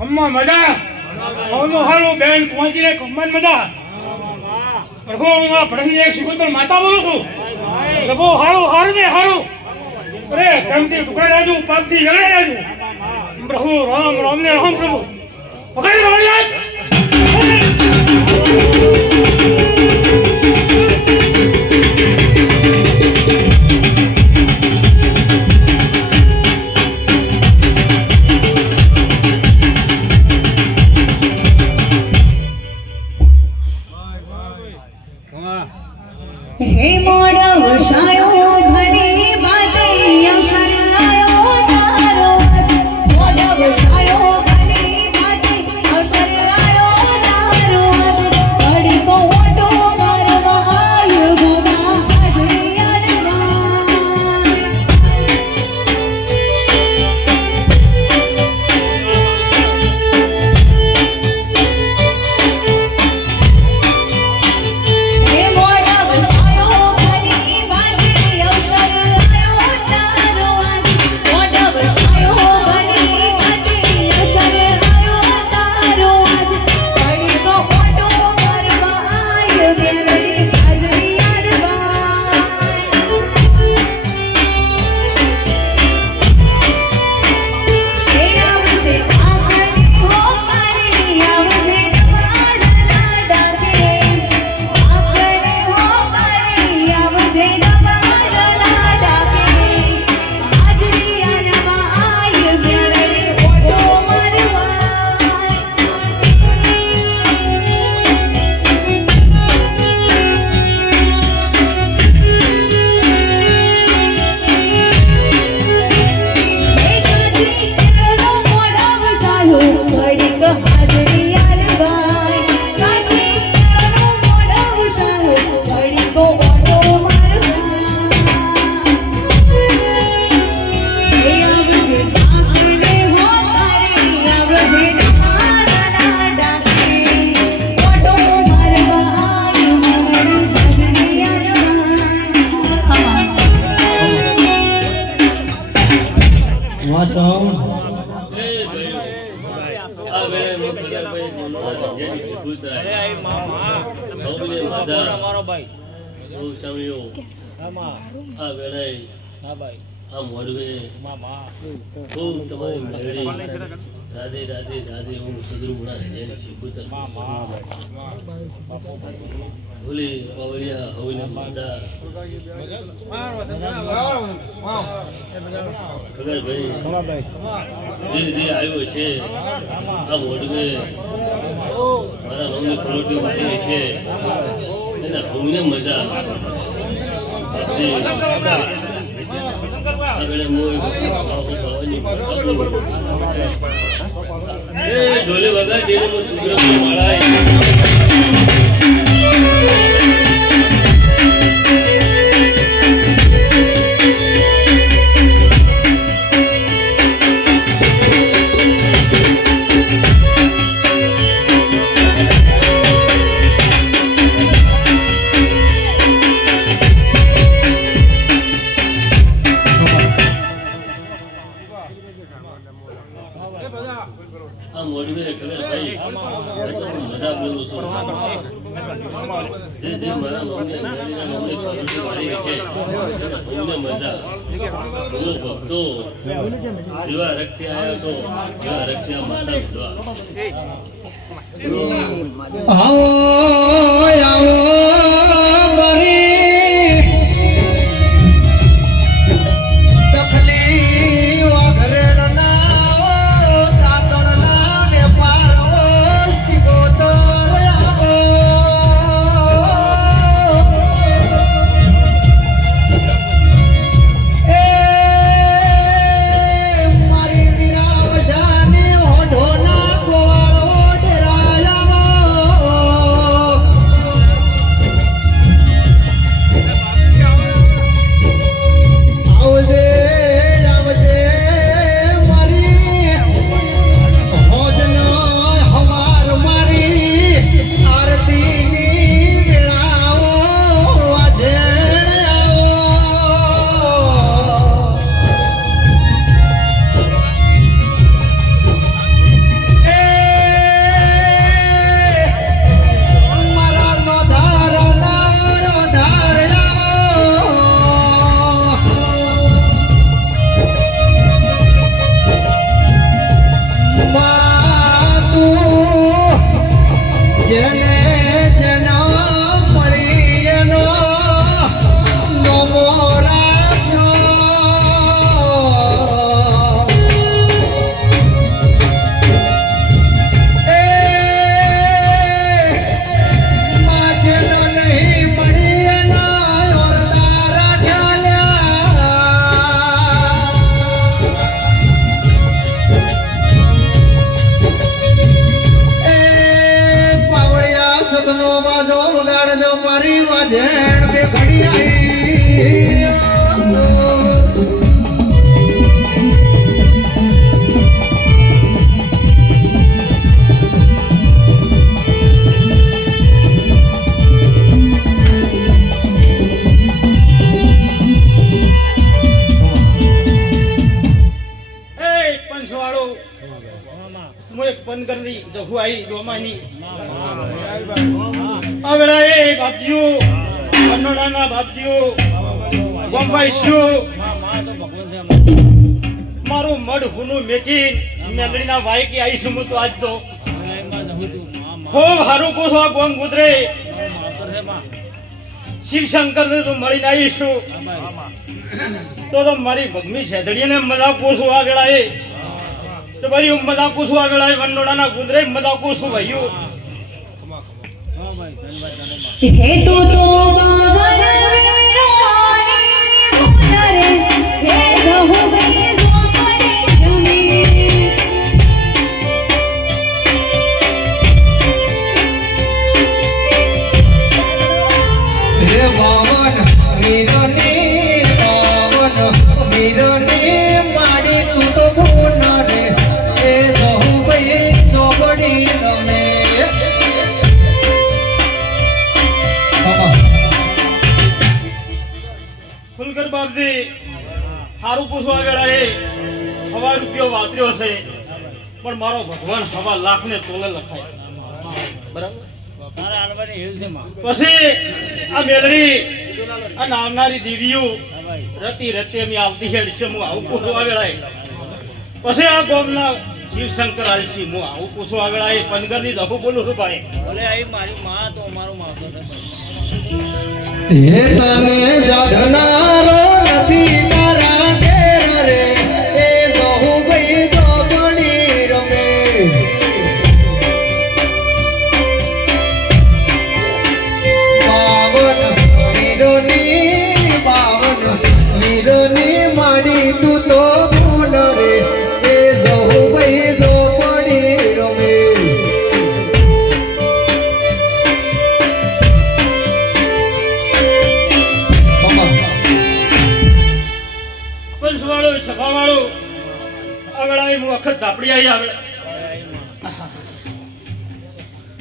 ખમ્મા મજા ઓનો હાલો બેન પહોંચી રે ખમ્મન મજા પ્રભુ હું આ ભણની એક શિકોતર માતા બોલું છું પ્રભુ હારું હારું ને હારું અરે ધમથી ટુકડા રાજુ પાપથી જગડે રાજુ પ્રભુ રામ રામ ને રામ પ્રભુ પકડી રવાડિયા हे मोड़ा वसायो भली बाते अवसर आयो तारो मोड़ा वसायो भली बाते अवसर आयो तारो बड़ी को ओटो मारवा आयो गोगा हरियाणवा हे मोड़ा वसायो भली बाते अवसर आयो तारो मोड़ा वसायो भली बाते अवसर आयो तारो बड़ी को ओटो मारवा आयो बेलड़ी हरियाणवा हे आवजे आखरी हो मारी आवजे डमाडला डाके आखरी हो मारी आवजे डमाडला डाके हाजरी आनवा आय बेलड़ी ओटो मारवा મારો ભાઈ બહુ સાંભળ્યો આ વેળાએ આ મોડવે મામા ખૂબ તમારી મેળી રાધે રાધે રાધે હું સદરુ મુણા જૈન શિકોતર મામા ભૂલી પાવડિયા હોઈને માતા ખગરભાઈ જે જે આવ્યો છે આ મોડવે મારા મમ્મી ફલોટી વાળી છે એના હોઈને મજા ઢોલે વગર જેને સુગ્ર માળાય આ મોડવે ખગરભાઈ મજા બોલું છું જે જે મારા મમ્મી વાળી છે અમને મજા હું ભક્તો જેવા રખતે આવ્યા છો એવા રખતે આ માતા ભજવા આવો આવો જેણ કે ઘડિયાળી પનગરની જફુઆઈ ડોમાની આ વેળાએ બાપજીઓ વનોડાના બાપજીઓ ગોમભાઈઓ મારું મઢ હુનું મેચીન મેલડીના વાયકી આવીશું હું તો આજ તો ખૂબ હારું કોસો આ ગોમ ગુદરે શિવશંકર ને તો મળીને આવીશું તો મારી ભગમી છેદડીને મજા કોશું આ વેળાએ તો બરી મજા કોશું આ વેળાએ વનોડાના ગુદરે મજા કોશું ભાઈઓ હે તો બાગન વેરાની મુનરે હે જહુ બે જોકડી જમી હે બાવન વીરની માડી તું તો બોન રે એ જહુ ભાઈ ચોપડી રમે ફુલકર બાપજી હારું પૂછવા વેળાએ હવા રૂપિયો વાપર્યો છે પણ મારો ભગવાન હવા લાખ ને તોલે લખાય બરાબર પછી આ મેલડી અને આવનારી દેવીઓ રતી રતી અમે આવતી હેડ છે હું આવું પૂછવા વેળાએ પછી આ ગામના શિવશંકર આલસી હું આવું પૂછવા વેળાએ પનગરની દહુ બોલું છું ભાઈ હે તને સાધનારો નથી તારા ઘેર રે એ જહુ ભાઈ ચોપડી રમે બાવન વીરોની માડી તું તો બોન રે એ જહુ ભાઈ ચોપડી રમે પંચવાળો સભાવાળો આગળ હું વખત ઝાપડી આવી આવે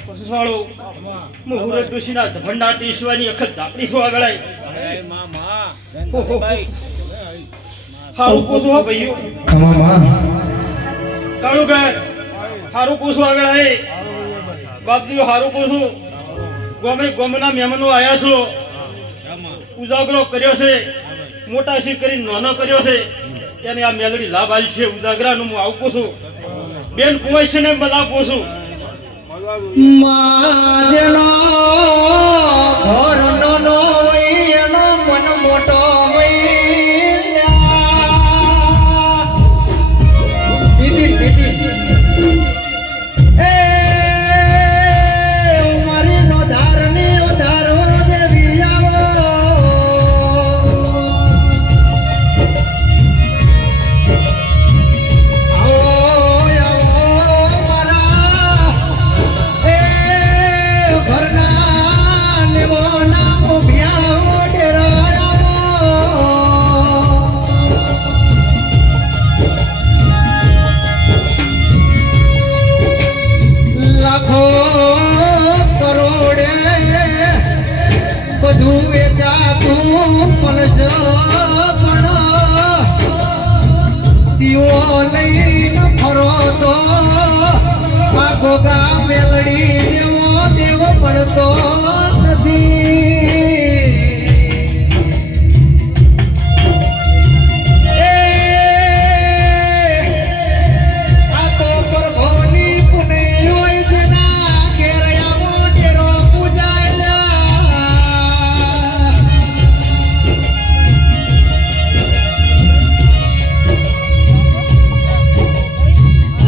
પંચવાળો હું હુરત ડોશીના ઝભંડા ટીસવાની વખત ઝાપડી છું આગળ હારું કોશું હો ભાઈઓ ખમામાં કાળું ઘર હારું કોશું આગળ બાપજીઓ હારું કોશું ગોમના મહેમાનો આવ્યા છો ઉજાગરો કર્યો છે મોટા શી કરી નાનો કર્યો છે એને આ મેલડી લાભ આલ છે ઉજાગરાનું હું આવું છું બેન કુંવાઈ છે ને બધા કોશું માજનો ઘરનો નો એનો મન મોટો ગોગા મેલડી જેવો દેવ પડતો નથી આ તો પ્રભુની પુને યોજના કેરયાવો તેરો પૂજાયલા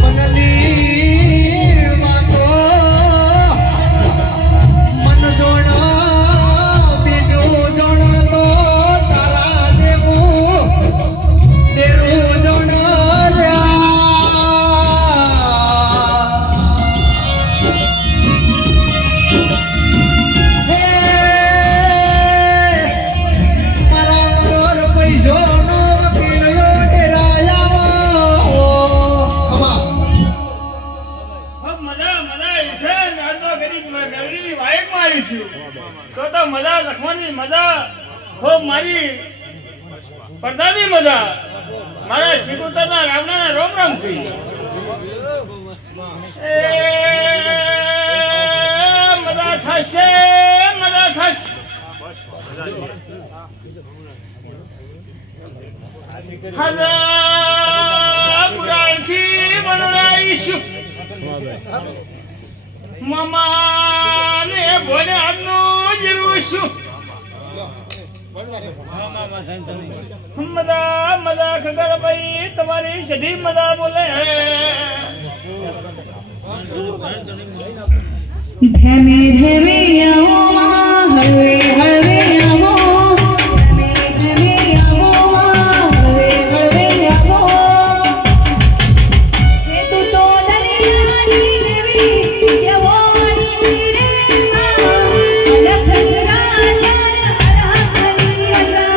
મનની મારી મેલડીની વાયકમાં આવી છું તો મજા લખવાની મજા ખૂબ મારી પડદાની મજા મારા શિકોતરના રામના રોમ રામ થી મજા થશે હદા પુરાણથી બનાવીશું મામાને બોલે આજનું જીરું મદા ખગર ભાઈ તમારી સધી મદા બોલે ધમે ધમે આવો માં હળવે હળવે આવો ધમે ધમે આવો માં હળવે હળવે આવો હે તું તો દરિયાની દેવી યવોની રે માં અલખ રાજા અલખની રજા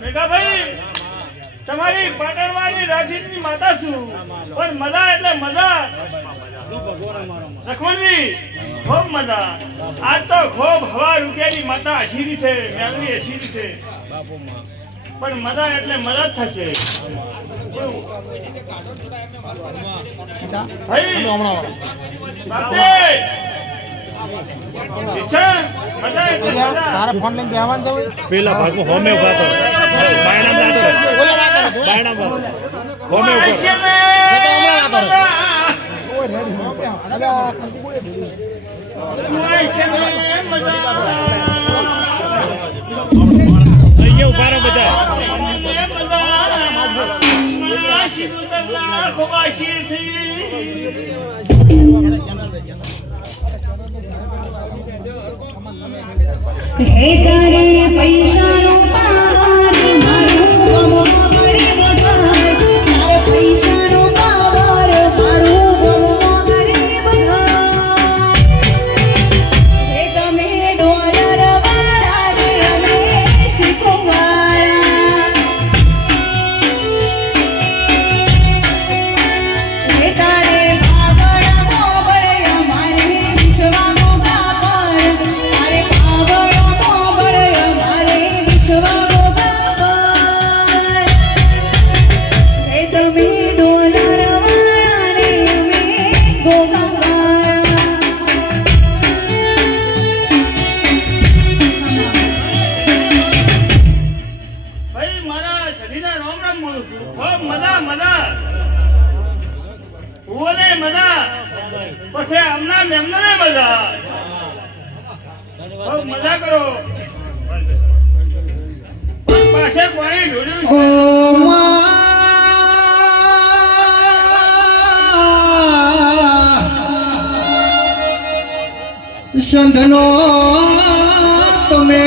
મેઘાભાઈ તમારી પાટણવાળી રાજ્યની માતા છું પણ મજા એટલે મજા લખમણજી ખૂબ મજા આજ તો ખૂબ હવા રૂપિયાની માતા હસીરી છે મેલની હસીરી છે પણ મજા એટલે મજા જ થશે ભાઈ બાપે કિશન મજા એટલે મજા પેલા ભાગમાં હોમે ઉભા કરો બાયણામ જાતો રહે બાયણામ હોમે ઉભા અહીંયા ઉભા રહો બધા હે તારે પૈસાનો પાવર મારું ગમવા કરે બધાય તારે પૈસાનો પાવર મારું ગમવા કરે બધાય હે તમે ડોલર વાળા ને અમે સિક્કો વાળા હે તારે બાબડા મોબળે અમારે વિશ્વાનો બાબર તારે બાબડા મોબળે અમારે વિશ્વાનો બાબર હે તમે ડોલર વાળા ને અમે ગોગમ વાળા ભાઈ મારા સધીના રામ રામ બોલું છું ખૂબ મજા મજા ઓને મજા પછી આમના મેમના મજા ખૂબ મજા કરો પાસે પાણી ઢોળ્યું છે સંધનો તમે